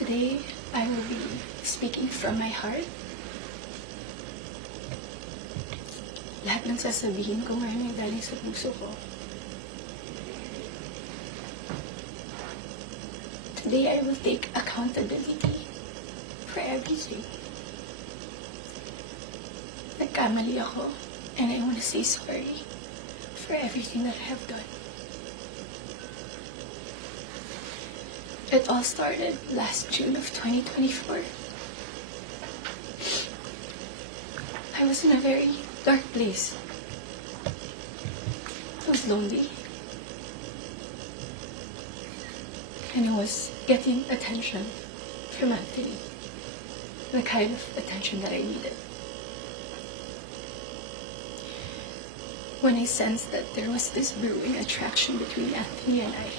Today, I will be speaking from my heart. Lahat ng sasabihin ko ngayon ay galing sa puso ko. Today, I will take accountability for everything. Nagkamali ako, and I want to say sorry for everything that I have done. It all started last June of 2024. I was in a very dark place. I was lonely. And I was getting attention from Anthony. The kind of attention that I needed. When I sensed that there was this brewing attraction between Anthony and I,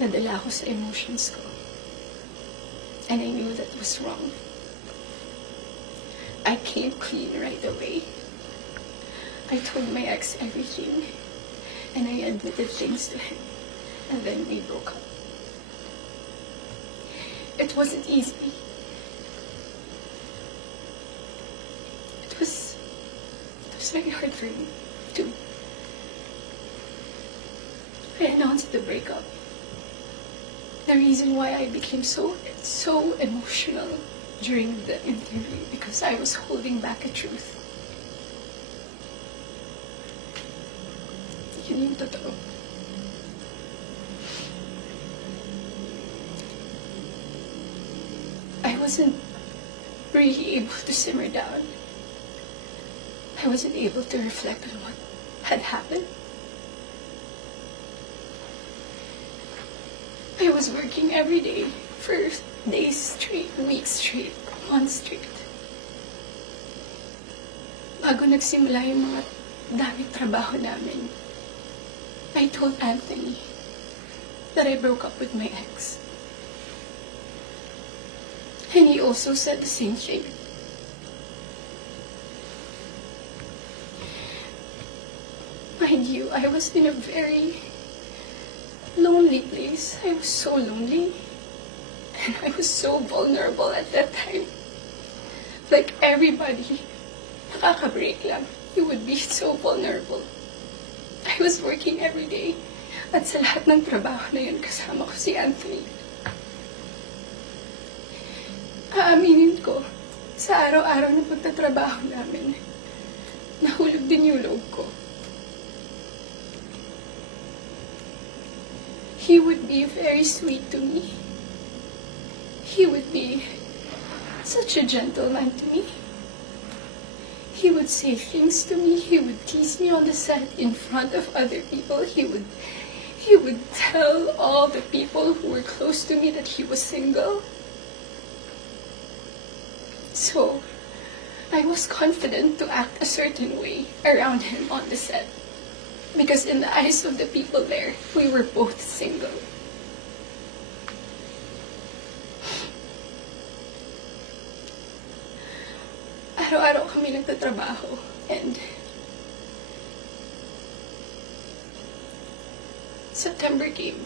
nadala ako sa emotions ko. And I knew that was wrong. I came clean right away. I told my ex everything. And I admitted things to him. And then we broke up. It wasn't easy. It was very hard for me too. I announced the breakup. The reason why I became so emotional during the interview, because I was holding back a truth. Yun yung totoo. I wasn't really able to simmer down. I wasn't able to reflect on what had happened. I was working every day for days straight, weeks straight, months straight. Bago nagsimula yung mga daming trabaho namin, I told Anthony that I broke up with my ex. And he also said the same thing. Mind you, I was in a very lonely place. I was so lonely. And I was so vulnerable at that time. Like everybody, nakaka-break lang. You would be so vulnerable. I was working every day. At sa lahat ng trabaho na yun, kasama ko si Anthony. Aaminin ko, sa araw-araw ng pagtatrabaho namin, nahulog din yung loob ko. He would be very sweet to me. He would be such a gentleman to me. He would say things to me. He would tease me on the set in front of other people. He would tell all the people who were close to me that he was single. So, I was confident to act a certain way around him on the set. Because in the eyes of the people there, we were both single. Araw-araw kami nagtatrabaho, and September came.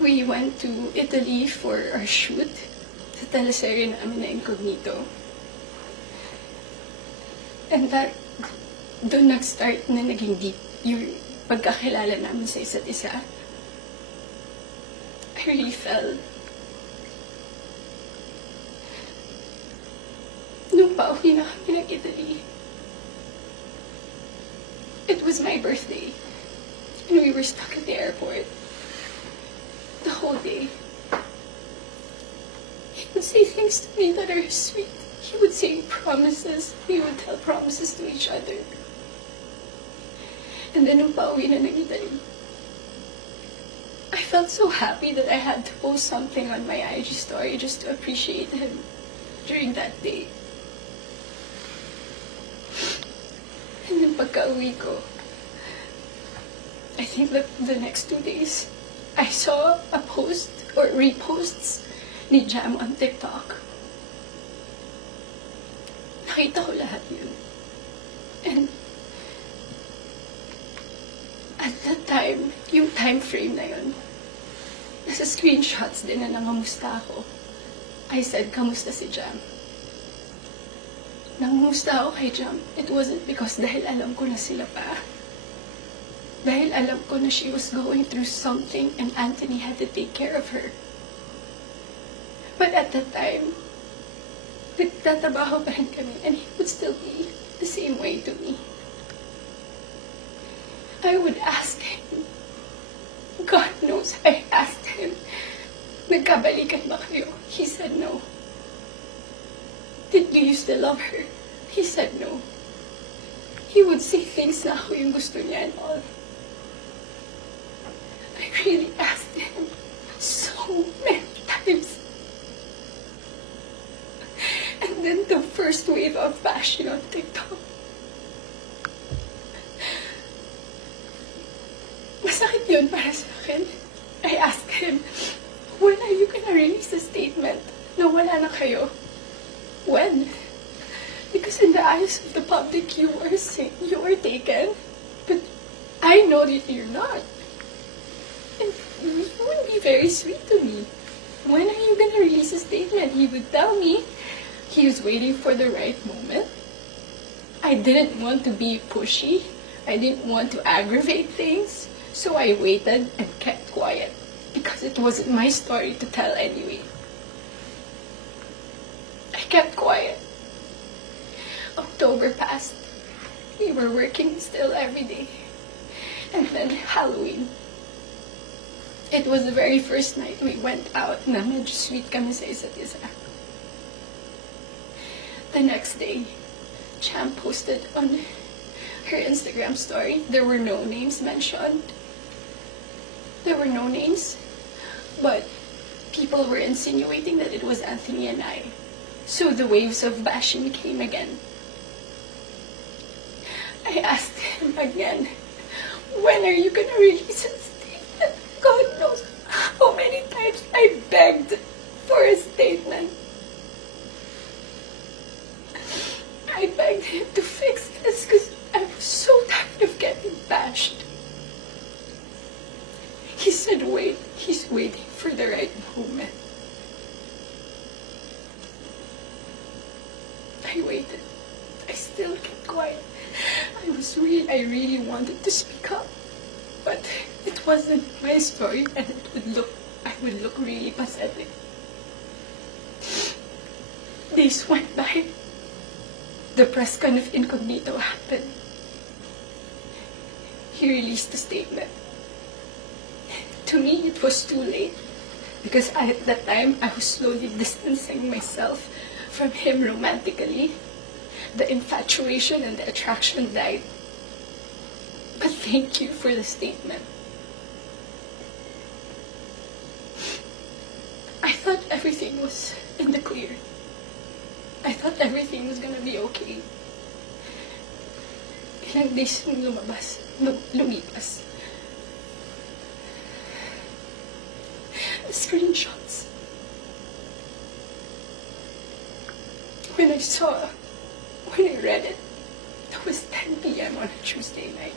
We went to Italy for our shoot sa teleserye namin na Incognito. And doon nag-start na naging deep yung pagkakilala namin sa isa't isa. I really fell. Nung pauwi na kami ng Italy, it was my birthday. And we were stuck at the airport the whole day. He would say things to me that are sweet. He would say promises. We would tell promises to each other. And then nung pauwi na ng Italy, I felt so happy that I had to post something on my IG story just to appreciate him during that day. And then pagka-uwi ko, I think that the next 2 days, I saw a post or reposts ni Jam on TikTok. Nakita ko lahat yun. And at that time, yung time frame na yun, Nasa screenshots din na nangamusta ako. I said, kamusta si Jam? Nangamusta ako kay Jam. It wasn't because dahil alam ko na sila pa. Dahil alam ko na she was going through something and Anthony had to take care of her. But at that time, nagtatrabaho pa rin kami and he would still be the same way to me. I would ask him. God knows I asked him, nagkabalikan ba kayo? He said no. Did you used to love her? He said no. He would say things na ako yung gusto niya and all. I really asked him so many times. And then the first wave of bashing on TikTok. Masakit yun para sa akin. I asked him, when are you gonna release a statement na wala na kayo? When? Because in the eyes of the public, you are taken. But I know that you're not. And you would be very sweet to me. When are you gonna release a statement? He would tell me he was waiting for the right moment. I didn't want to be pushy. I didn't want to aggravate things. So I waited and kept quiet. Because it wasn't my story to tell anyway. I kept quiet. October passed. We were working still every day. And then Halloween. It was the very first night we went out na medyo sweet kami sa isa't isa. The next day, Cham posted on her Instagram story. There were no names mentioned. There were no names. But people were insinuating that it was Anthony and I. So the waves of bashing came again. I asked him again, when are you gonna release a statement? God knows how many times I begged for a statement. I begged him to fix this because I was so tired of getting bashed. He said, wait, he's waiting for the right moment. I waited. I still kept quiet. I really wanted to speak up. But it wasn't my story and I would look really pathetic. Days went by. The press con of Incognito happened. He released a statement. To me, it was too late. Because at that time, I was slowly distancing myself from him romantically. The infatuation and the attraction died. But thank you for the statement. I thought everything was in the clear. I thought everything was gonna be okay. Ilang days nung lumipas. The screenshots. When I read it, it was 10 p.m. on a Tuesday night.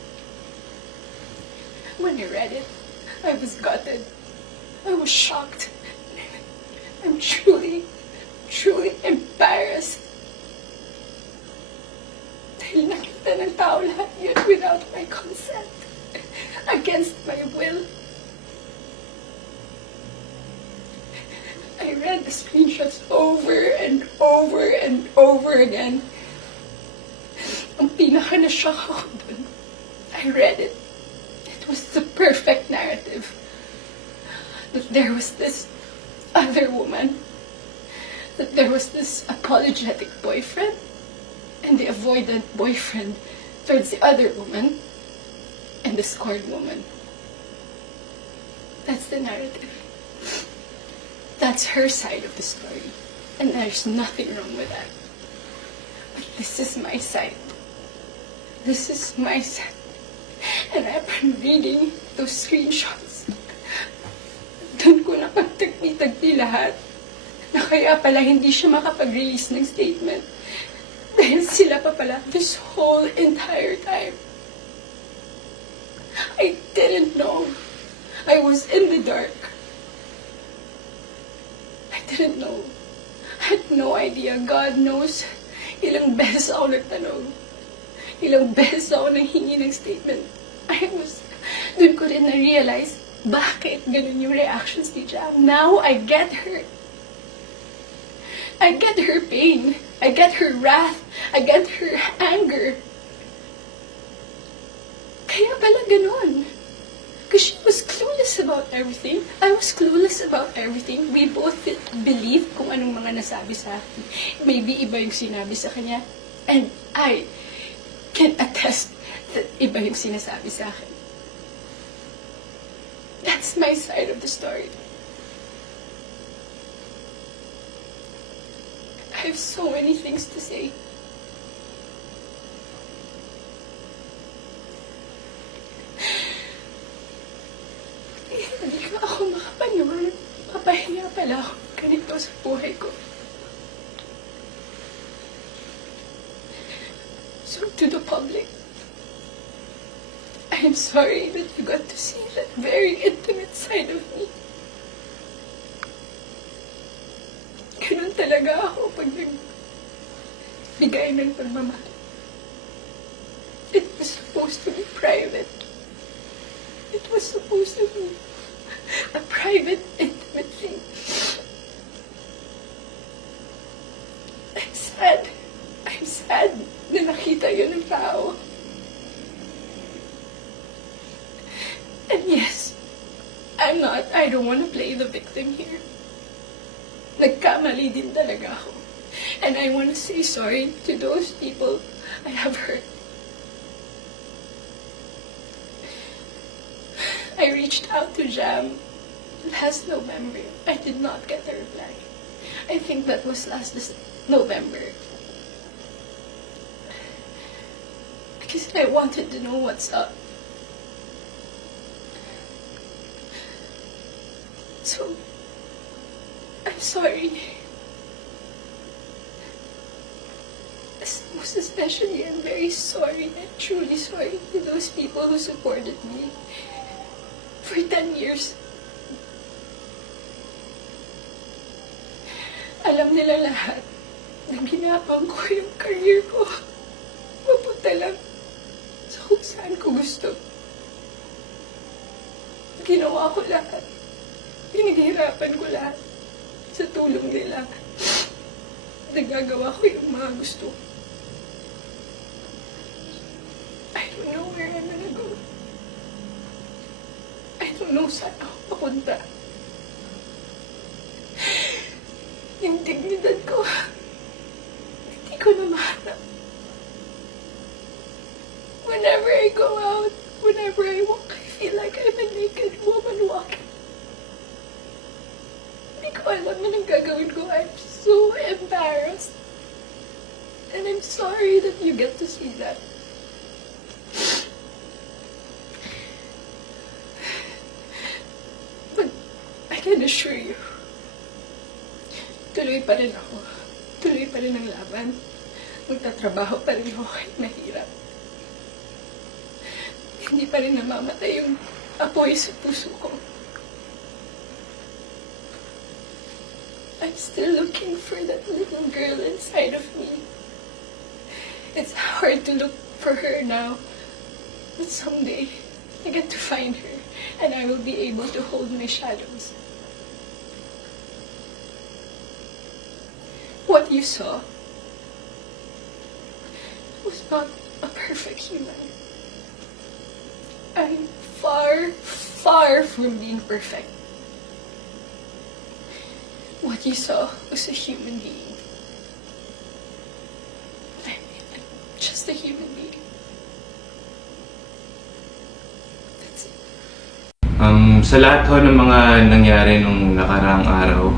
When I read it, I was gutted. I was shocked. I'm truly embarrassed. Dahil nakita ng tao lahat yun without my consent. Against my will. I read the screenshots over and over and over again. Ang pinaka-na-shock ako dun. I read it. It was the perfect narrative. That there was this other woman. That there was this apologetic boyfriend. And the avoidant boyfriend towards the other woman. And the scorned woman. That's the narrative. That's her side of the story. And there's nothing wrong with that. But this is my side. This is my side. And I've been reading those screenshots. Doon ko napagtagpi-tagpi lahat. Na kaya pala hindi siya makapag-release ng statement. Dahil sila pa pala this whole entire time. I didn't know. I was in the dark. didn't know. I had no idea. God knows. Ilang beses ako nagtanong. Ilang beses ako nanghingi ng statement. Doon ko rin na-realize, bakit ganun yung reactions ni Jam. Now, I get her. I get her pain. I get her wrath. I get her anger. Kaya pala ganun. Because she was clueless about everything. I was clueless about everything. We both believed kung anong mga nasabi sa akin. Maybe iba yung sinabi sa kanya. And I can attest that iba yung sinasabi sa akin. That's my side of the story. I have so many things to say. Hindi ko ako makapaniwala. Papahinga pala ako ganito sa buhay ko. So to the public, I am sorry that you got to see that very intimate side of me. Ganun talaga ako pag nagbigay ng pagmamahal. It was supposed to be private. It was supposed to be a private, intimate thing. I'm sad. I'm sad na nakita yun ng tao. And yes, I don't want to play the victim here. Nagkamali din talaga ako. And I want to say sorry to those people I have hurt. I reached out to Jam last November. I did not get a reply. I think that was last November. Because I wanted to know what's up. So, I'm sorry. Most especially, I'm very sorry. I'm truly sorry to those people who supported me for 10 years. Alam nila lahat na ginapang ko yung career ko. Mapunta lang sa kung saan ko gusto. Ginawa ko lahat. Pinaghirapan ko lahat sa tulong nila. Nagagawa ko yung mga gusto. I don't know where I'm gonna go. I don't know saan ako papunta. Yung dignidad ko, hindi ko na mahanap. Whenever I go out, whenever I walk, I feel like I'm a naked woman walking. Hindi ko alam anong gagawin ko. I'm so embarrassed. And I'm sorry that you get to see that. But I can assure you, tuloy pa rin ako. Tuloy pa rin ang laban. Magtatrabaho pa rin ako kahit mahirap. Hindi pa rin namamatay yung apoy sa puso ko. I'm still looking for that little girl inside of me. It's hard to look for her now, but someday I get to find her and I will be able to hold my shadows. What you saw was not a perfect human. I'm far, far from being perfect. What you saw was a human being. I'm just a human being. That's it. Sa lahat ho ng mga nangyari nung nakaraang araw,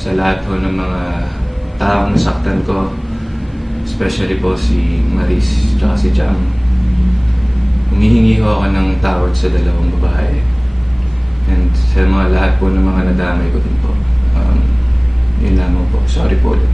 sa lahat ho ng mga taong nasaktan ko, especially po si Maris at si Jam, humihingi ho ako ng tawad sa dalawang babae. And sa mga lahat po ng mga nadamay ko din po. Yun lamang po. Sorry po ulit.